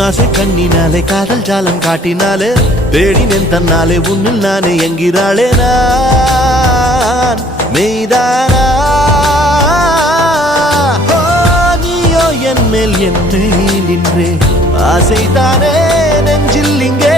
உன்னாசை கண்ணினாலே காதல் ஜாலம் காட்டினாலே தேடினேன் தன்னாலே உன்னில் நானே என்கிறாளே நான் மெய்தானா என் மேல் என்னை நின்றே ஆசைதானே நெஞ்சில் இங்கே